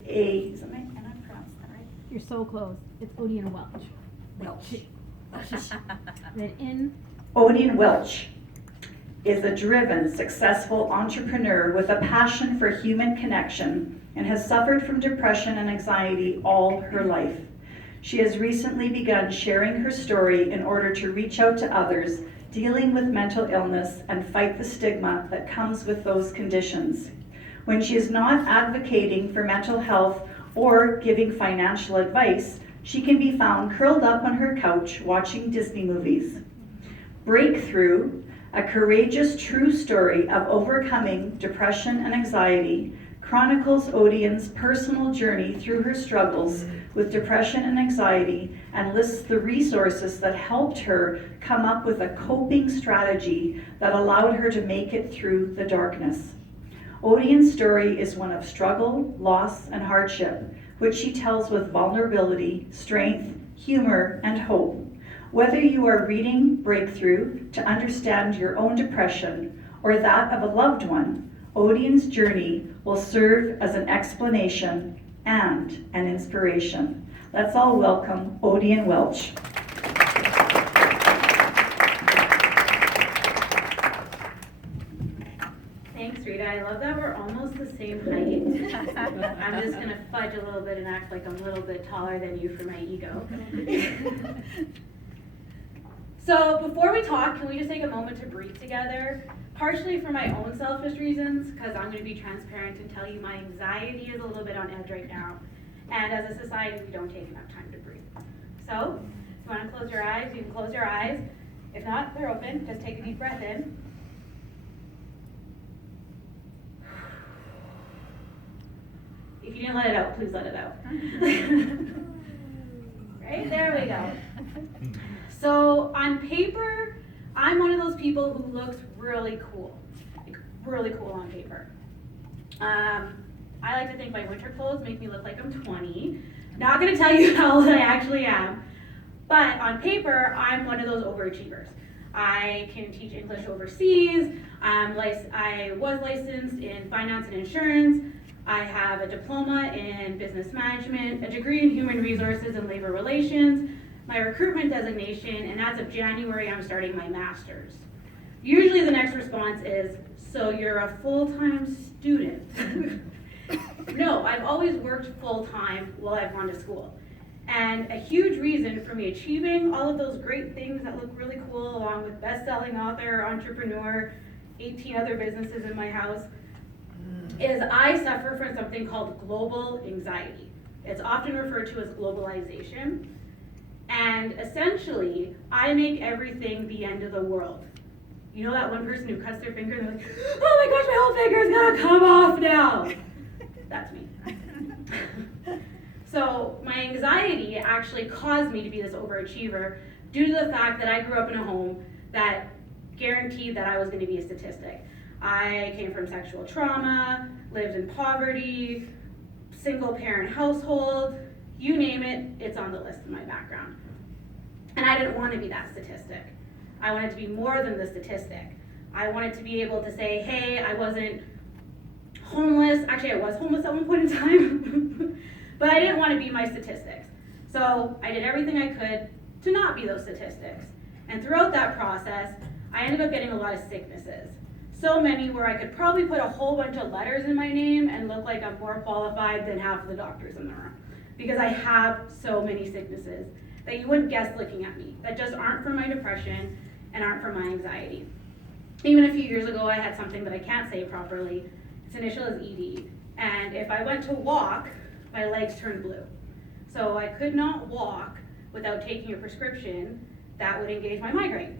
Am I pronouncing that right? You're so close. It's Odian Welch. Welch. Then in. Odian Welch is a driven, successful entrepreneur with a passion for human connection and has suffered from depression and anxiety all her life. She has recently begun sharing her story in order to reach out to others dealing with mental illness and fight the stigma that comes with those conditions. When she is not advocating for mental health or giving financial advice, she can be found curled up on her couch watching Disney movies. Breakthrough, a courageous true story of overcoming depression and anxiety, chronicles Odian's personal journey through her struggles with depression and anxiety and lists the resources that helped her come up with a coping strategy that allowed her to make it through the darkness. Odian's story is one of struggle, loss, and hardship, which she tells with vulnerability, strength, humor, and hope. Whether you are reading Breakthrough to understand your own depression or that of a loved one, Odian's journey will serve as an explanation and an inspiration. Let's all welcome Odian Welch. Thanks, Rita. I love that we're almost the same height. I'm just going to fudge a little bit and act like I'm a little bit taller than you for my ego. So before we talk, can we just take a moment to breathe together? Partially for my own selfish reasons, because I'm going to be transparent and tell you my anxiety is a little bit on edge right now. And as a society, we don't take enough time to breathe. So if you want to close your eyes, you can close your eyes. If not, they're open. Just take a deep breath in. If you didn't let it out, please let it out. Right, there we go. So on paper, I'm one of those people who looks really cool, like really cool on paper. I like to think my winter clothes make me look like I'm 20. Not gonna tell you how old I actually am, but on paper, I'm one of those overachievers. I can teach English overseas. I was licensed in finance and insurance. I have a diploma in business management, a degree in human resources and labor relations, my recruitment designation, and as of January, I'm starting my master's. Usually the next response is, so you're a full-time student? No, I've always worked full-time while I've gone to school. And a huge reason for me achieving all of those great things that look really cool, along with best-selling author, entrepreneur, 18 other businesses in my house, is I suffer from something called global anxiety. It's often referred to as globalization. And essentially, I make everything the end of the world. You know that one person who cuts their finger and they're like, oh my gosh, my whole finger is gonna come off now. That's me. So my anxiety actually caused me to be this overachiever due to the fact that I grew up in a home that guaranteed that I was gonna be a statistic. I came from sexual trauma, lived in poverty, single parent household, you name it, it's on the list in my background. And I didn't want to be that statistic. I wanted to be more than the statistic. I wanted to be able to say, hey, I wasn't homeless. Actually, I was homeless at one point in time. But I didn't want to be my statistics. So I did everything I could to not be those statistics. And throughout that process, I ended up getting a lot of sicknesses. So many where I could probably put a whole bunch of letters in my name and look like I'm more qualified than half of the doctors in the room. Because I have so many sicknesses that you wouldn't guess looking at me, that just aren't for my depression and aren't for my anxiety. Even a few years ago, I had something that I can't say properly. Its initial is ED. And if I went to walk, my legs turned blue. So I could not walk without taking a prescription that would engage my migraines.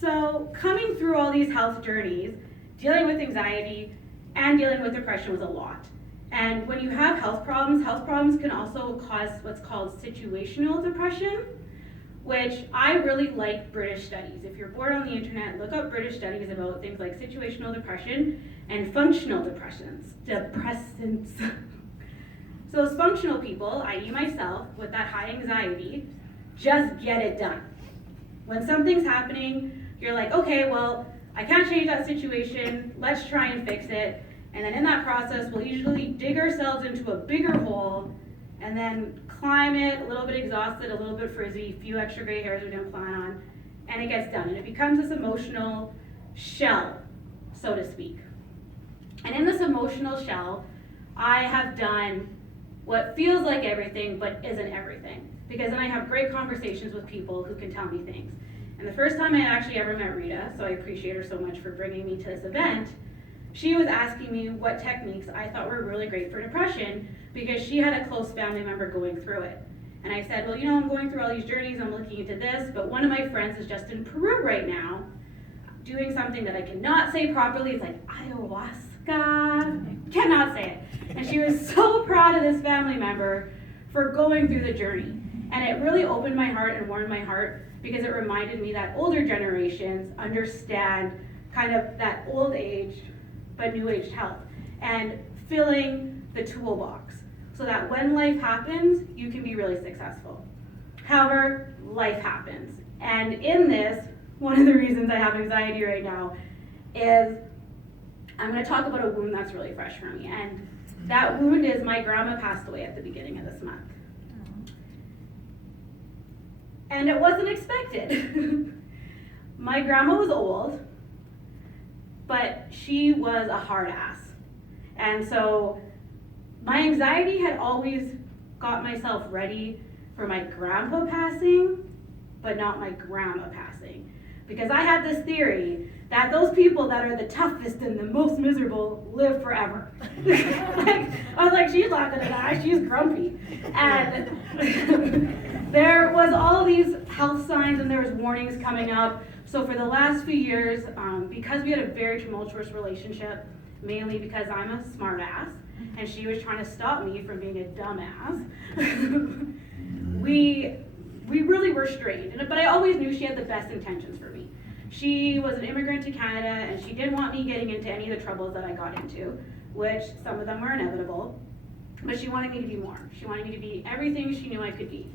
So coming through all these health journeys, dealing with anxiety and dealing with depression was a lot. And when you have health problems can also cause what's called situational depression, which I really like British studies. If you're bored on the internet, look up British studies about things like situational depression and functional depressants. So those functional people, i.e. myself, with that high anxiety, just get it done. When something's happening, you're like, okay, well, I can't change that situation, let's try and fix it. And then in that process, we'll usually dig ourselves into a bigger hole and then climb it, a little bit exhausted, a little bit frizzy, a few extra gray hairs we didn't plan on, and it gets done. And it becomes this emotional shell, so to speak. And in this emotional shell, I have done what feels like everything, but isn't everything. Because then I have great conversations with people who can tell me things. And the first time I actually ever met Rita, so I appreciate her so much for bringing me to this event, she was asking me what techniques I thought were really great for depression because she had a close family member going through it. And I said, well, I'm going through all these journeys, I'm looking into this, but one of my friends is just in Peru right now doing something that I cannot say properly. It's like ayahuasca, cannot say it. And she was so proud of this family member for going through the journey. And it really opened my heart and warmed my heart because it reminded me that older generations understand kind of that old age but new age health and filling the toolbox so that when life happens, you can be really successful. However, life happens. And in this, one of the reasons I have anxiety right now is I'm going to talk about a wound that's really fresh for me. And that wound is my grandma passed away at the beginning of this month. And it wasn't expected. My grandma was old, but she was a hard ass. And so my anxiety had always got myself ready for my grandpa passing, but not my grandma passing. Because I had this theory that those people that are the toughest and the most miserable live forever. I was like, she's not gonna die, she's grumpy. And there was all these health signs and there was warnings coming up. So for the last few years, because we had a very tumultuous relationship, mainly because I'm a smart ass, and she was trying to stop me from being a dumbass, we really were strained. But I always knew she had the best intentions for me. She was an immigrant to Canada, and she didn't want me getting into any of the troubles that I got into, which some of them were inevitable, but she wanted me to be more. She wanted me to be everything she knew I could be.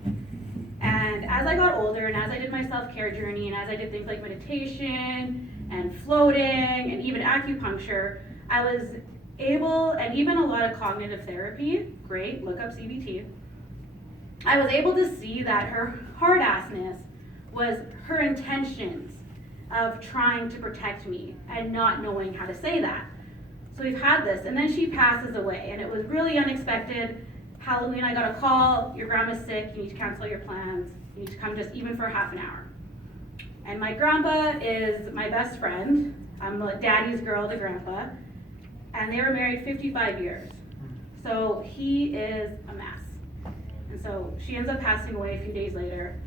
And as I got older, and as I did my self-care journey, and as I did things like meditation, and floating, and even acupuncture, I was able, and even a lot of cognitive therapy, great, look up CBT, I was able to see that her hard-assness was her intentions of trying to protect me and not knowing how to say that. So we've had this, and then she passes away, and it was really unexpected. Halloween, I got a call, your grandma's sick, you need to cancel your plans, you need to come just even for half an hour. And my grandpa is my best friend. I'm daddy's girl to grandpa, and they were married 55 years. So he is a mess. And so she ends up passing away a few days later,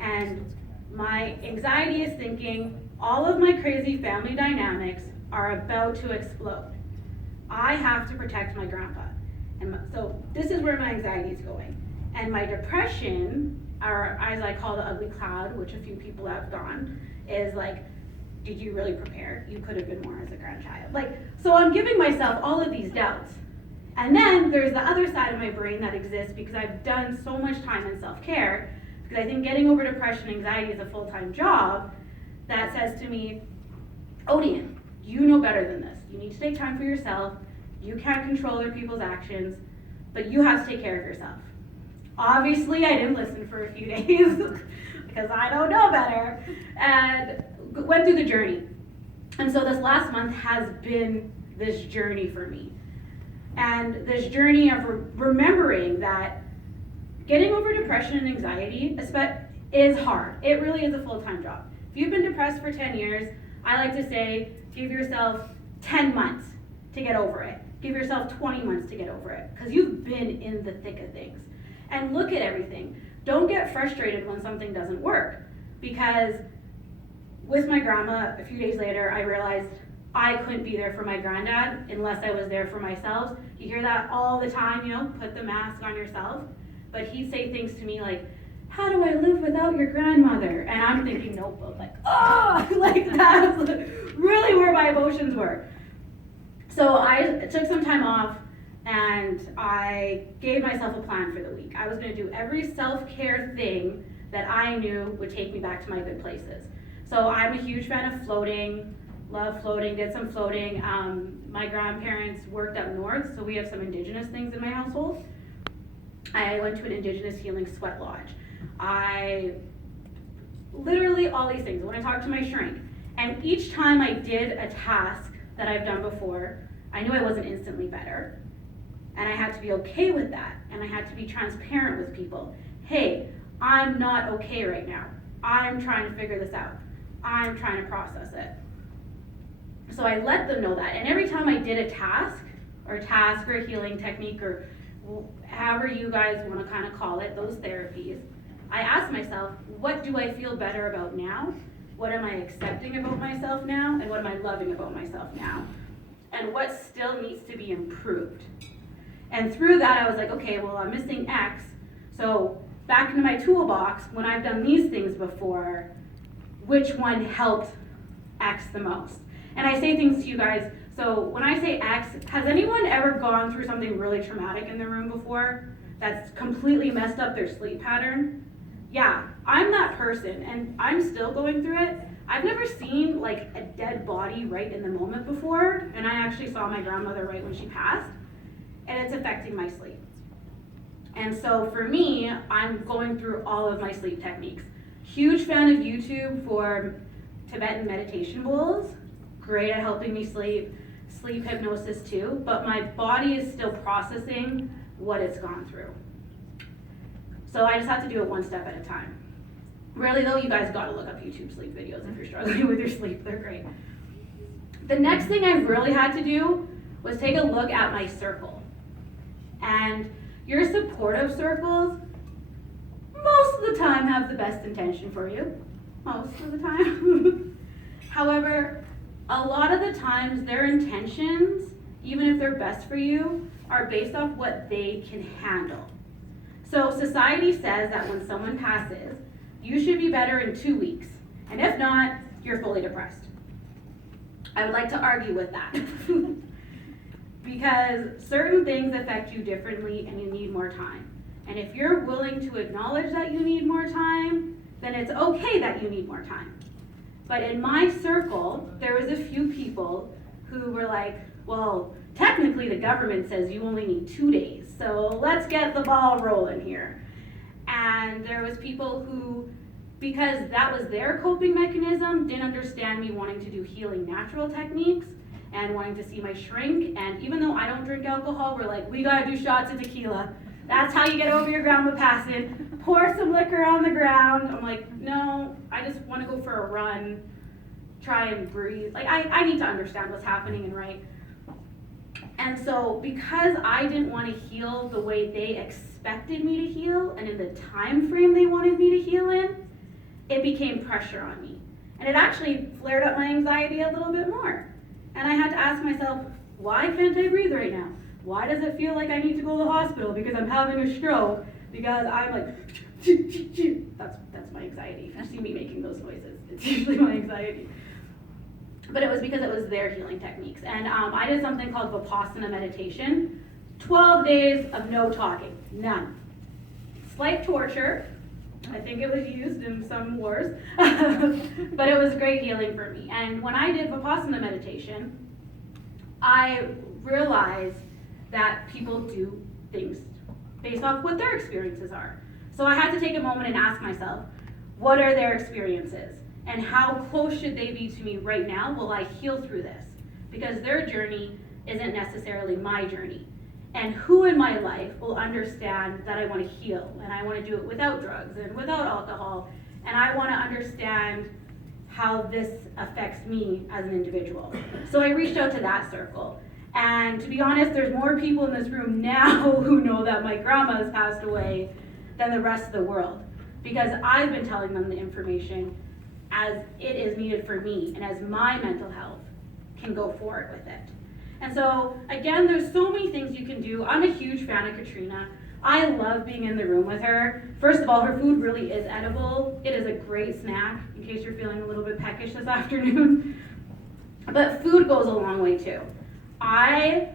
and my anxiety is thinking all of my crazy family dynamics are about to explode. I have to protect my grandpa. And so this is where my anxiety is going. And my depression, or as I call the ugly cloud, which a few people have gone, is like, did you really prepare? You could have been more as a grandchild. So I'm giving myself all of these doubts. And then there's the other side of my brain that exists because I've done so much time in self-care, because I think getting over depression and anxiety is a full-time job, that says to me, Odian, you know better than this. You need to take time for yourself. You can't control other people's actions, but you have to take care of yourself. Obviously, I didn't listen for a few days because I don't know better, and went through the journey. And so this last month has been this journey for me. And this journey of remembering that getting over depression and anxiety is hard. It really is a full-time job. If you've been depressed for 10 years, I like to say, give yourself 10 months to get over it. Give yourself 20 months to get over it, because you've been in the thick of things. And look at everything. Don't get frustrated when something doesn't work, because with my grandma, a few days later, I realized I couldn't be there for my granddad unless I was there for myself. You hear that all the time, put the mask on yourself. But he'd say things to me like, how do I live without your grandmother? And I'm thinking, nope, that's really where my emotions were. So I took some time off and I gave myself a plan for the week. I was gonna do every self-care thing that I knew would take me back to my good places. So I'm a huge fan of floating, love floating, did some floating. my grandparents worked up north, so we have some indigenous things in my household. I went to an indigenous healing sweat lodge. Literally all these things. When I talked to my shrink, and each time I did a task that I've done before, I knew I wasn't instantly better. And I had to be okay with that. And I had to be transparent with people. Hey, I'm not okay right now. I'm trying to figure this out. I'm trying to process it. So I let them know that. And every time I did a task or a healing technique, or however you guys want to kind of call it, those therapies, I asked myself, what do I feel better about now? What am I accepting about myself now? And what am I loving about myself now? And what still needs to be improved? And through that, I was like, okay, well, I'm missing X. So back into my toolbox, when I've done these things before, which one helped X the most? And I say things to you guys, so when I say X, has anyone ever gone through something really traumatic in the room before that's completely messed up their sleep pattern? Yeah, I'm that person, and I'm still going through it. I've never seen like a dead body right in the moment before, and I actually saw my grandmother right when she passed, and it's affecting my sleep. And so for me, I'm going through all of my sleep techniques. Huge fan of YouTube for Tibetan meditation bowls. Great at helping me sleep hypnosis too, but my body is still processing what it's gone through. So I just have to do it one step at a time. Really though, you guys gotta look up YouTube sleep videos if you're struggling with your sleep, they're great. The next thing I really had to do was take a look at my circle. And your supportive circles, most of the time have the best intention for you, most of the time. However, a lot of the times their intentions, even if they're best for you, are based off what they can handle. So society says that when someone passes, you should be better in 2 weeks. And if not, you're fully depressed. I would like to argue with that. Because certain things affect you differently and you need more time. And if you're willing to acknowledge that you need more time, then it's okay that you need more time. But in my circle, there was a few people who were like, well, technically the government says you only need 2 days, so let's get the ball rolling here. And there was people who, because that was their coping mechanism, didn't understand me wanting to do healing natural techniques and wanting to see my shrink. And even though I don't drink alcohol, we're like, we gotta do shots of tequila. That's how you get over your grandma passing. Pour some liquor on the ground. I'm like, no, I just want to go for a run, try and breathe. Like, I need to understand what's happening and right. And so because I didn't want to heal the way they expected me to heal and in the time frame they wanted me to heal in, it became pressure on me. And it actually flared up my anxiety a little bit more. And I had to ask myself, why can't I breathe right now? Why does it feel like I need to go to the hospital because I'm having a stroke? Because I'm like, that's my anxiety. If you see me making those noises, it's usually my anxiety. But it was because it was their healing techniques. And I did something called Vipassana meditation. 12 days of no talking, none. Slight torture. I think it was used in some wars. But it was great healing for me. And when I did Vipassana meditation, I realized that people do things based off what their experiences are. So I had to take a moment and ask myself, what are their experiences? And how close should they be to me right now? Will I heal through this? Because their journey isn't necessarily my journey. And who in my life will understand that I want to heal and I want to do it without drugs and without alcohol, and I want to understand how this affects me as an individual. So I reached out to that circle. And to be honest, there's more people in this room now who know that my grandma has passed away than the rest of the world, because I've been telling them the information as it is needed for me and as my mental health can go forward with it. And so, again, there's so many things you can do. I'm a huge fan of Katrina. I love being in the room with her. First of all, her food really is edible. It is a great snack, in case you're feeling a little bit peckish this afternoon. But food goes a long way too. I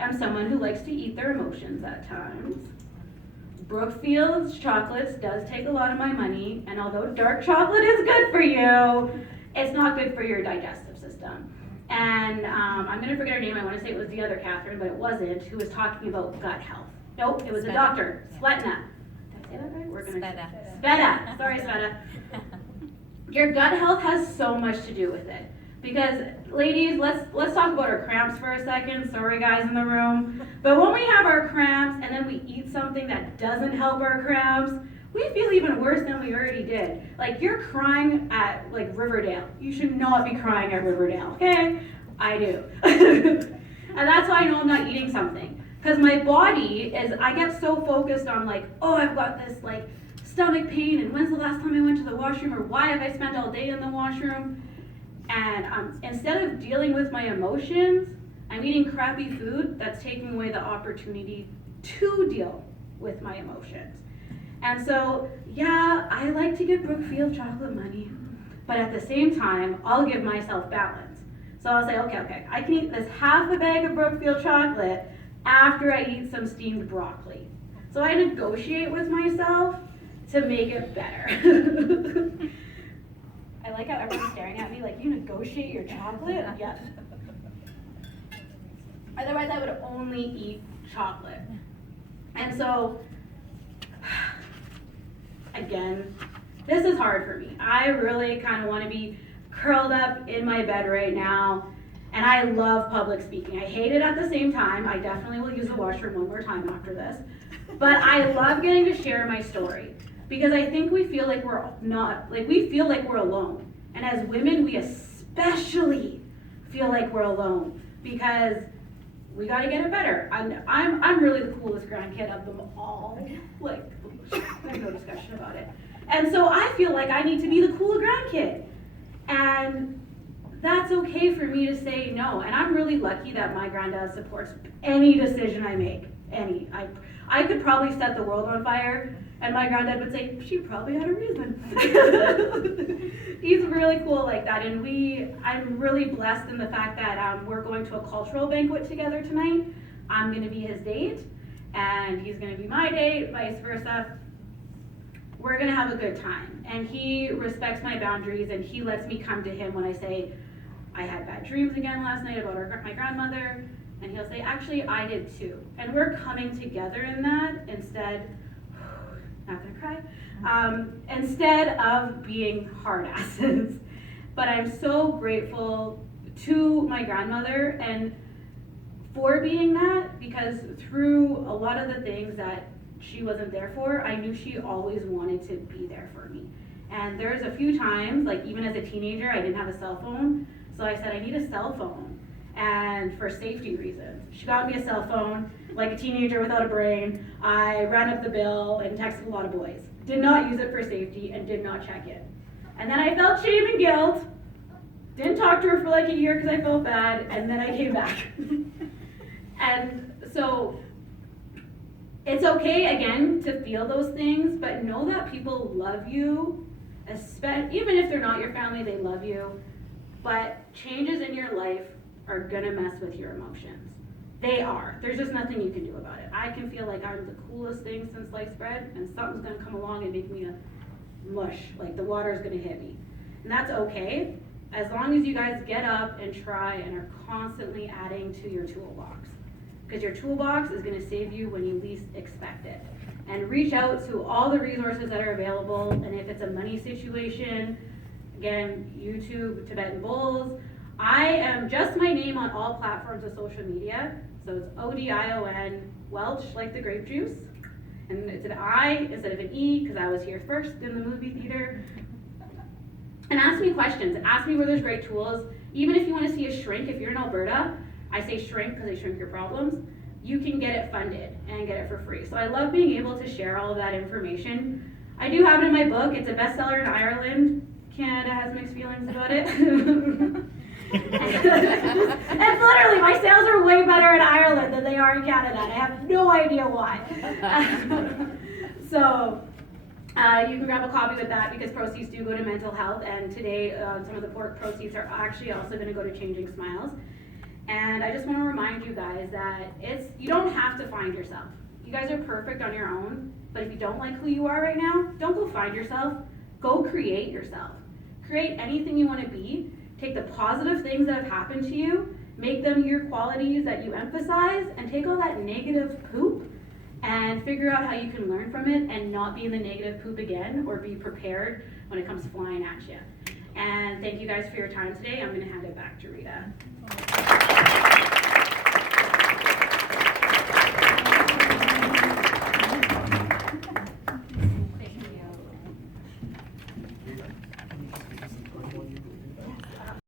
am someone who likes to eat their emotions at times. Brookfield's chocolates does take a lot of my money, and although dark chocolate is good for you, it's not good for your digestive system. And I'm going to forget her name. I want to say it was the other Catherine, but it wasn't, who was talking about gut health. Nope, it was a doctor, Svetna. Did I say that right? Sveta. Sorry, Sveta. Your gut health has so much to do with it. Because, ladies, let's talk about our cramps for a second. Sorry, guys in the room. But when we have our cramps and then we eat something that doesn't help our cramps, we feel even worse than we already did. Like, you're crying at, like, Riverdale. You should not be crying at Riverdale, okay? I do. And that's why I know I'm not eating something. Because my body I get so focused on, like, oh, I've got this, like, stomach pain, and when's the last time I went to the washroom, or why have I spent all day in the washroom? And instead of dealing with my emotions, I'm eating crappy food that's taking away the opportunity to deal with my emotions. And so, yeah, I like to give Brookfield chocolate money, but at the same time, I'll give myself balance. So I'll say, okay, I can eat this half a bag of Brookfield chocolate after I eat some steamed broccoli. So I negotiate with myself to make it better. I like how everyone's staring at me like, you negotiate your chocolate? Yes. Otherwise, I would only eat chocolate. And so, again, this is hard for me. I really kind of want to be curled up in my bed right now, and I love public speaking. I hate it at the same time. I definitely will use the washroom one more time after this. But I love getting to share my story. Because I think we feel like we feel like we're alone. And as women, we especially feel like we're alone because we gotta get it better. I'm really the coolest grandkid of them all. Like, there's no discussion about it. And so I feel like I need to be the cool grandkid. And that's okay for me to say no. And I'm really lucky that my granddad supports any decision I make. I could probably set the world on fire, and my granddad would say, she probably had a reason. He's really cool like that, and I'm really blessed in the fact that we're going to a cultural banquet together tonight. I'm going to be his date, and he's going to be my date, vice versa. We're going to have a good time, and he respects my boundaries, and he lets me come to him when I say, I had bad dreams again last night about my grandmother. And he'll say, actually, I did too. And we're coming together in that instead, not gonna cry, instead of being hard asses. But I'm so grateful to my grandmother and for being that, because through a lot of the things that she wasn't there for, I knew she always wanted to be there for me. And there's a few times, like even as a teenager, I didn't have a cell phone. So I said, I need a cell phone. And for safety reasons. She got me a cell phone, like a teenager without a brain. I ran up the bill and texted a lot of boys. Did not use it for safety and did not check it. And then I felt shame and guilt. Didn't talk to her for like a year because I felt bad, and then I came back. And so it's okay, again, to feel those things, but know that people love you, even if they're not your family, they love you. But changes in your life are gonna mess with your emotions. They are. There's just nothing you can do about it. I can feel like I'm the coolest thing since sliced bread, and something's gonna come along and make me a mush, like the water's gonna hit me. And that's okay, as long as you guys get up and try and are constantly adding to your toolbox. Because your toolbox is gonna save you when you least expect it. And reach out to all the resources that are available, and if it's a money situation, again, YouTube, Tibetan Bowls. I am just my name on all platforms of social media. So it's ODION, Welch, like the grape juice. And it's an I instead of an E, because I was here first in the movie theater. And ask me questions. Ask me where there's great tools. Even if you want to see a shrink, if you're in Alberta, I say shrink because they shrink your problems. You can get it funded and get it for free. So I love being able to share all of that information. I do have it in my book. It's a bestseller in Ireland. Canada has mixed feelings about it. And literally, my sales are way better in Ireland than they are in Canada, and I have no idea why. So you can grab a copy with that because proceeds do go to mental health, and today some of the proceeds are actually also going to go to Changing Smiles. And I just want to remind you guys that you don't have to find yourself. You guys are perfect on your own, but if you don't like who you are right now, don't go find yourself. Go create yourself. Create anything you want to be, Take the positive things that have happened to you, make them your qualities that you emphasize, and take all that negative poop and figure out how you can learn from it and not be in the negative poop again, or be prepared when it comes flying at you. And thank you guys for your time today. I'm gonna hand it back to Rita.